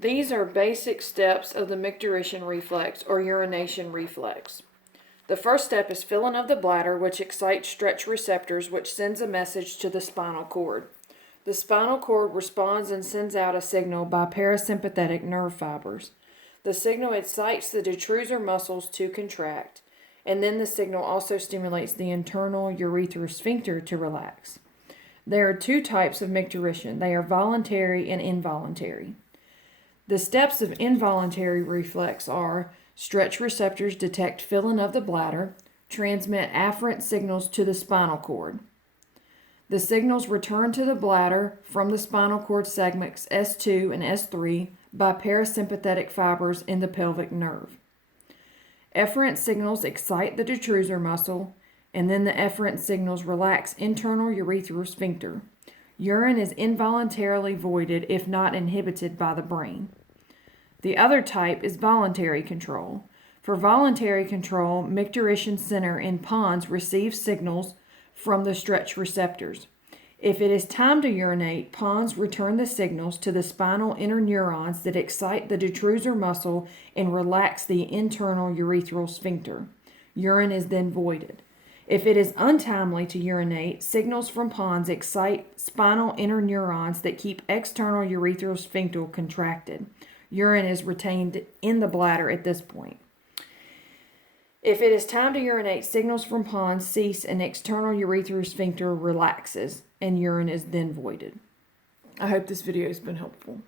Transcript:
These are basic steps of the micturition reflex or urination reflex. The first step is filling of the bladder, which excites stretch receptors, which sends a message to the spinal cord. The spinal cord responds and sends out a signal by parasympathetic nerve fibers. The signal excites the detrusor muscles to contract, and then the signal also stimulates the internal urethral sphincter to relax. There are two types of micturition. They are voluntary and involuntary. The steps of involuntary reflex are: stretch receptors detect filling of the bladder, transmit afferent signals to the spinal cord. The signals return to the bladder from the spinal cord segments S2 and S3 by parasympathetic fibers in the pelvic nerve. Efferent signals excite the detrusor muscle, and then the efferent signals relax internal urethral sphincter. Urine is involuntarily voided if not inhibited by the brain. The other type is voluntary control. For voluntary control, micturition center in pons receives signals from the stretch receptors. If it is time to urinate, pons return the signals to the spinal interneurons that excite the detrusor muscle and relax the internal urethral sphincter. Urine is then voided. If it is untimely to urinate, signals from pons excite spinal interneurons that keep external urethral sphincter contracted. Urine is retained in the bladder at this point. If it is time to urinate, signals from pons cease and external urethral sphincter relaxes, and urine is then voided. I hope this video has been helpful.